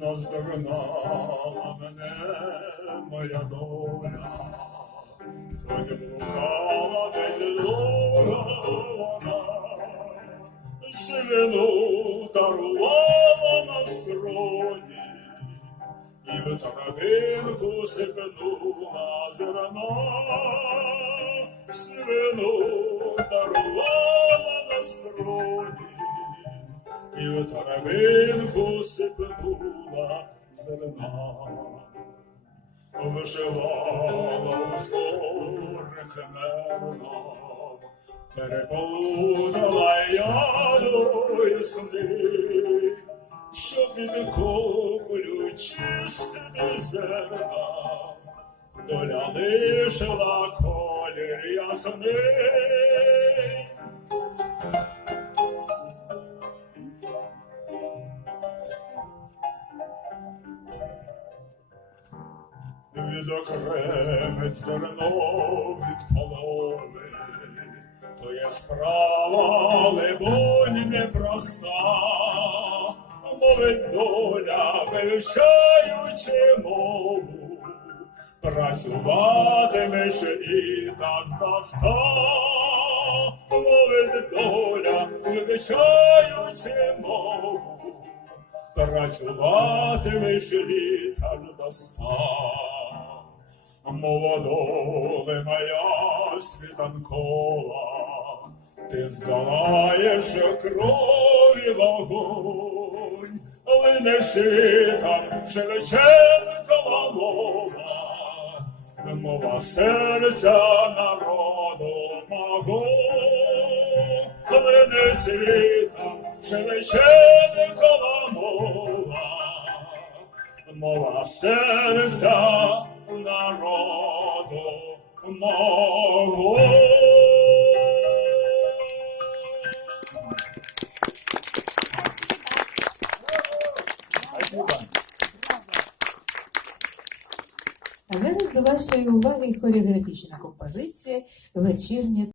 наздогнала мене моя доля, хоч блукала десь дорога, сивину дарувала на скроні, і в травинку сипнула зерна, сивину дарувала на скроні, і в травинку сипнула зерна. Вишивала узори химерно, переплутала ядою сни, що від кухолю чистити зерна, доля лишила колір ясний. Відокремить зерно від полови, то є справа, либонь, непроста, мовить доля, вивчаючи мову, працюватимеш і дасть наста, мовить доля, вивчаючи мову, працюватимеш літа доста. Молодоли моя світанкова, ти здолаєш крові вогонь, не там Шевченкова мова, мова серця народу мого, не там Шевченкова мова, мова серця народу к Спасибо. А зараз до вашої уваги хореографічна композиція вечірнє